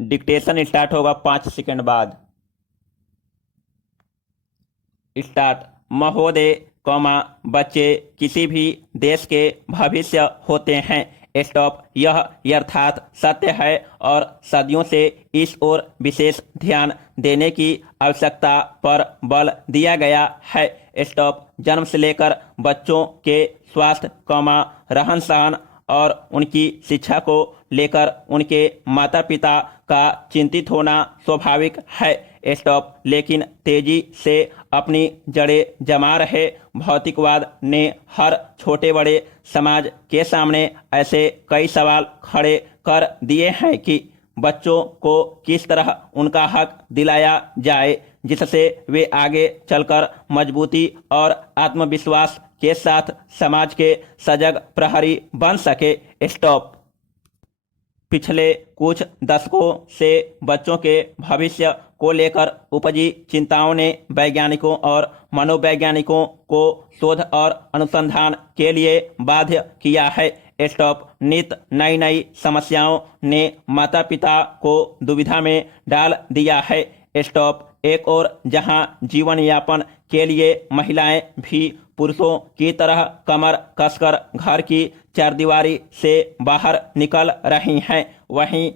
Dictation start होगा 5 second बाद। Start. महोदय, बच्चे किसी भी देश के भविष्य होते हैं। स्टॉप। यह यथार्थ सत्य है और सदियों से इस ओर विशेष ध्यान देने की आवश्यकता पर बल दिया गया है। स्टॉप। जन्म से लेकर बच्चों के स्वास्थ्य, रहन सहन और उनकी शिक्षा को लेकर उनके माता पिता का चिंतित होना स्वाभाविक है। स्टॉप। लेकिन तेजी से अपनी जड़ें जमा रहे भौतिकवाद ने हर छोटे बड़े समाज के सामने ऐसे कई सवाल खड़े कर दिए हैं कि बच्चों को किस तरह उनका हक दिलाया जाए जिससे वे आगे चलकर मजबूती और आत्मविश्वास के साथ समाज के सजग प्रहरी बन सके। स्टॉप। पिछले कुछ दशकों से बच्चों के भविष्य को लेकर उपजी चिंताओं ने वैज्ञानिकों और मनोवैज्ञानिकों को शोध और अनुसंधान के लिए बाध्य किया है। स्टॉप। नित नई नई समस्याओं ने माता पिता को दुविधा में डाल दिया है। स्टॉप। एक और जहां जीवन यापन के लिए महिलाएं भी पुरुषों की तरह कमर कसकर घर की चारदीवारी से बाहर निकल रही हैं, वहीं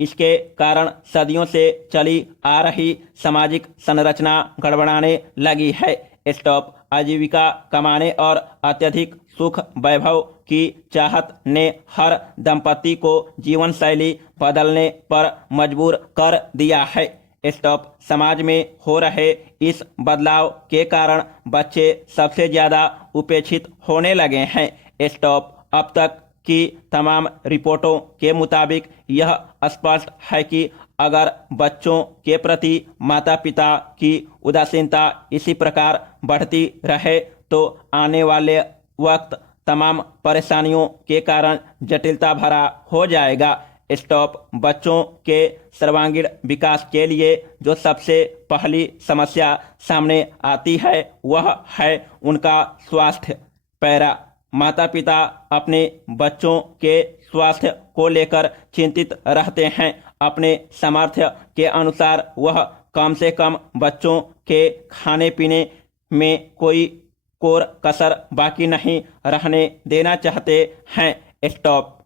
इसके कारण सदियों से चली आ रही सामाजिक संरचना गड़बड़ाने लगी है। स्टॉप। आजीविका कमाने और अत्यधिक सुख वैभव की चाहत ने हर दंपति को जीवन शैली बदलने पर मजबूर कर दिया है। स्टॉप। समाज में हो रहे इस बदलाव के कारण बच्चे सबसे ज्यादा उपेक्षित होने लगे हैं। स्टॉप। अब तक की तमाम रिपोर्टों के मुताबिक यह स्पष्ट है कि अगर बच्चों के प्रति माता पिता की उदासीनता इसी प्रकार बढ़ती रहे तो आने वाले वक्त तमाम परेशानियों के कारण जटिलता भरा हो जाएगा। स्टॉप। बच्चों के सर्वांगीण विकास के लिए जो सबसे पहली समस्या सामने आती है वह है उनका स्वास्थ्य। पैरा। माता पिता अपने बच्चों के स्वास्थ्य को लेकर चिंतित रहते हैं। अपने सामर्थ्य के अनुसार वह कम से कम बच्चों के खाने पीने में कोई कोर कसर बाकी नहीं रहने देना चाहते हैं। स्टॉप।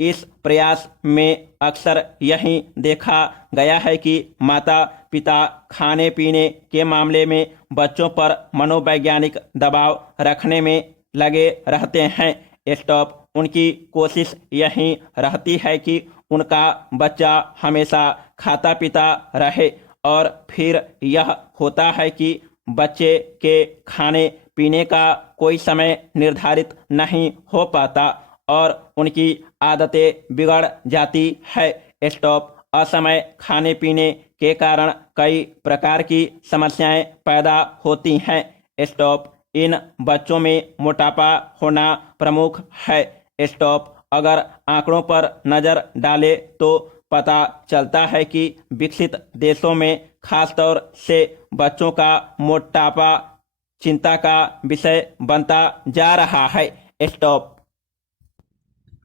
इस प्रयास में अक्सर यही देखा गया है कि माता पिता खाने पीने के मामले में बच्चों पर मनोवैज्ञानिक दबाव रखने में लगे रहते हैं। स्टॉप। उनकी कोशिश यही रहती है कि उनका बच्चा हमेशा खाता पीता रहे और फिर यह होता है कि बच्चे के खाने पीने का कोई समय निर्धारित नहीं हो पाता और उनकी आदतें बिगड़ जाती है। स्टॉप। असमय खाने पीने के कारण कई प्रकार की समस्याएं पैदा होती हैं। स्टॉप। इन बच्चों में मोटापा होना प्रमुख है। स्टॉप। अगर आंकड़ों पर नजर डाले तो पता चलता है कि विकसित देशों में खासतौर से बच्चों का मोटापा चिंता का विषय बनता जा रहा है। स्टॉप।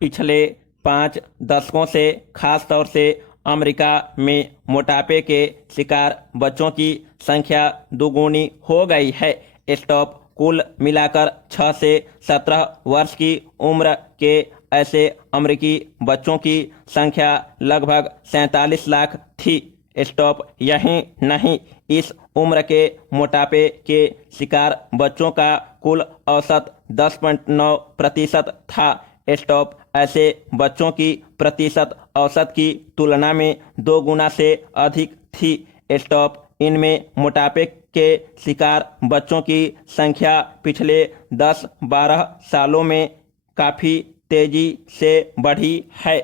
पिछले 5 दशकों से खास तौर से अमेरिका में मोटापे के शिकार बच्चों की संख्या दोगुनी हो गई है। स्टॉप। कुल मिलाकर 6 से 17 वर्ष की उम्र के ऐसे अमेरिकी बच्चों की संख्या लगभग 47 लाख थी। स्टॉप। यही नहीं, इस उम्र के मोटापे के शिकार बच्चों का कुल औसत 10.9% था। स्टॉप। ऐसे बच्चों की प्रतिशत औसत की तुलना में 2 गुना से अधिक थी। स्टॉप। इनमें मोटापे के शिकार बच्चों की संख्या पिछले 10-12 सालों में काफी तेजी से बढ़ी है।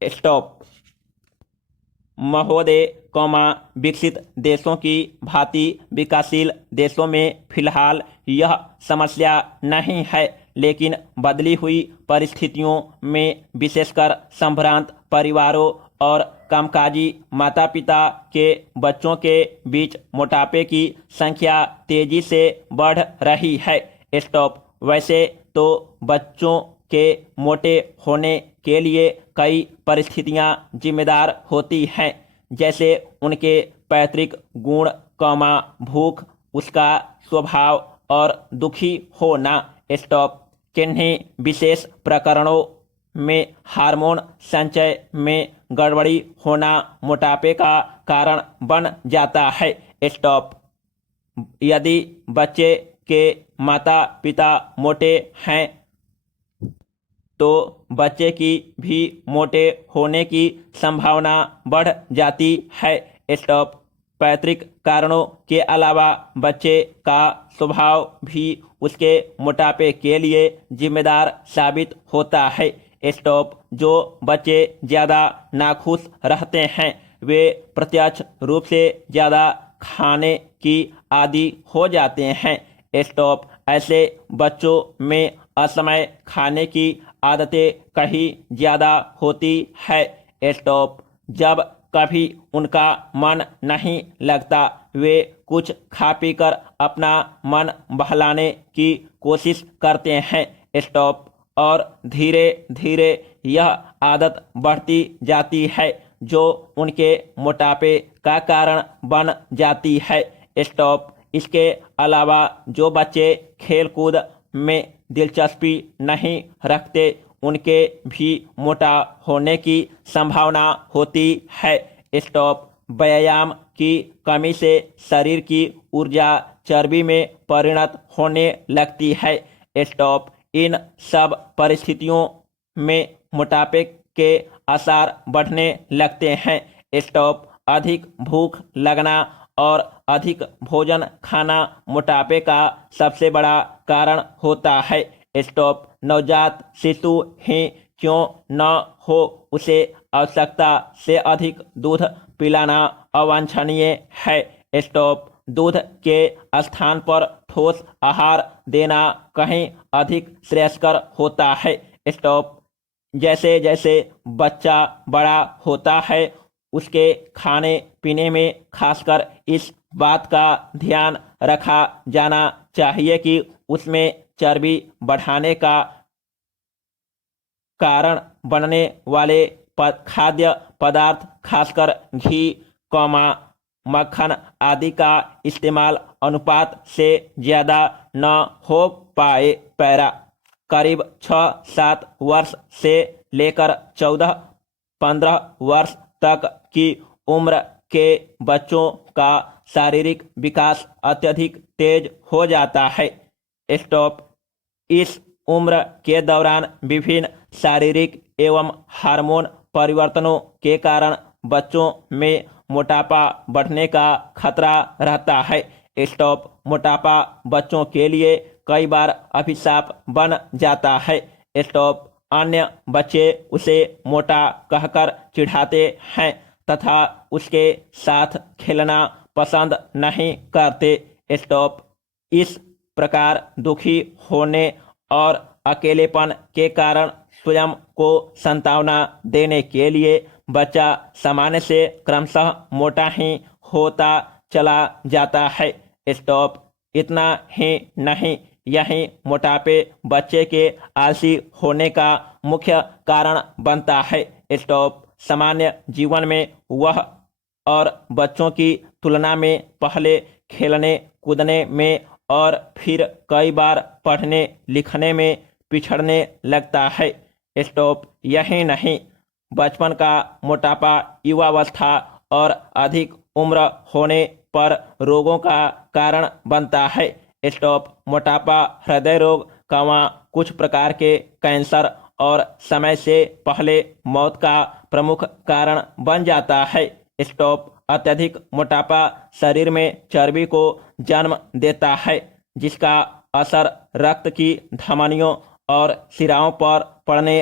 स्टॉप। महोदय, विकसित देशों की भांति विकासशील देशों में फिलहाल यह समस्या नहीं है, लेकिन बदली हुई परिस्थितियों में विशेषकर संभ्रांत परिवारों और कामकाजी माता पिता के बच्चों के बीच मोटापे की संख्या तेजी से बढ़ रही है। स्टॉप। वैसे तो बच्चों के मोटे होने के लिए कई परिस्थितियां जिम्मेदार होती हैं, जैसे उनके पैतृक गुण, भूख, उसका स्वभाव और दुखी होना। स्टॉप। किन्हीं विशेष प्रकरणों में हार्मोन संचय में गड़बड़ी होना मोटापे का कारण बन जाता है। स्टॉप। यदि बच्चे के माता पिता मोटे हैं तो बच्चे की भी मोटे होने की संभावना बढ़ जाती है। स्टॉप। पैतृक कारणों के अलावा बच्चे का स्वभाव भी उसके मोटापे के लिए जिम्मेदार साबित होता है। स्टॉप। जो बच्चे ज़्यादा नाखुश रहते हैं वे प्रत्यक्ष रूप से ज़्यादा खाने की आदी हो जाते हैं। स्टॉप। ऐसे बच्चों में असमय खाने की आदतें कहीं ज़्यादा होती है। स्टॉप। जब कभी उनका मन नहीं लगता वे कुछ खा पी कर अपना मन बहलाने की कोशिश करते हैं। स्टॉप। और धीरे धीरे यह आदत बढ़ती जाती है जो उनके मोटापे का कारण बन जाती है। स्टॉप। इसके अलावा जो बच्चे खेलकूद में दिलचस्पी नहीं रखते उनके भी मोटा होने की संभावना होती है। स्टॉप। व्यायाम की कमी से शरीर की ऊर्जा चर्बी में परिणत होने लगती है। स्टॉप। इन सब परिस्थितियों में मोटापे के आसार बढ़ने लगते हैं। स्टॉप। अधिक भूख लगना और अधिक भोजन खाना मोटापे का सबसे बड़ा कारण होता है। स्टॉप। नवजात शिशु ही क्यों न हो उसे आवश्यकता से अधिक दूध पिलाना अवांछनीय है। स्टॉप। दूध के स्थान पर ठोस आहार देना कहीं अधिक श्रेयस्कर होता है। स्टॉप। जैसे जैसे बच्चा बड़ा होता है उसके खाने पीने में खासकर इस बात का ध्यान रखा जाना चाहिए कि उसमें चर्बी बढ़ाने का कारण बनने वाले खाद्य पदार्थ खासकर घी, मक्खन आदि का इस्तेमाल अनुपात से ज़्यादा न हो पाए। पैरा। करीब 6-7 वर्ष से लेकर 14-15 वर्ष तक की उम्र के बच्चों का शारीरिक विकास अत्यधिक तेज हो जाता है। स्टॉप। इस उम्र के दौरान विभिन्न शारीरिक एवं हार्मोन परिवर्तनों के कारण बच्चों में मोटापा बढ़ने का खतरा रहता है। स्टॉप। मोटापा बच्चों के लिए कई बार अभिशाप बन जाता है। स्टॉप। अन्य बच्चे उसे मोटा कहकर चिढ़ाते हैं तथा उसके साथ खेलना पसंद नहीं करते। स्टॉप। इस प्रकार दुखी होने और अकेलेपन के कारण स्वयं को सांत्वना देने के लिए बच्चा सामान्य से क्रमशः मोटा ही होता चला जाता है। स्टॉप। इतना ही नहीं, यही मोटापे बच्चे के आलसी होने का मुख्य कारण बनता है। स्टॉप। सामान्य जीवन में वह और बच्चों की तुलना में पहले खेलने कूदने में और फिर कई बार पढ़ने लिखने में पिछड़ने लगता है। स्टॉप। यही नहीं, बचपन का मोटापा युवावस्था और अधिक उम्र होने पर रोगों का कारण बनता है। स्टॉप। मोटापा हृदय रोग, कुछ प्रकार के कैंसर और समय से पहले मौत का प्रमुख कारण बन जाता है। स्टॉप। अत्यधिक मोटापा शरीर में चर्बी को जन्म देता है जिसका असर रक्त की धमनियों और शिराओं पर पड़ने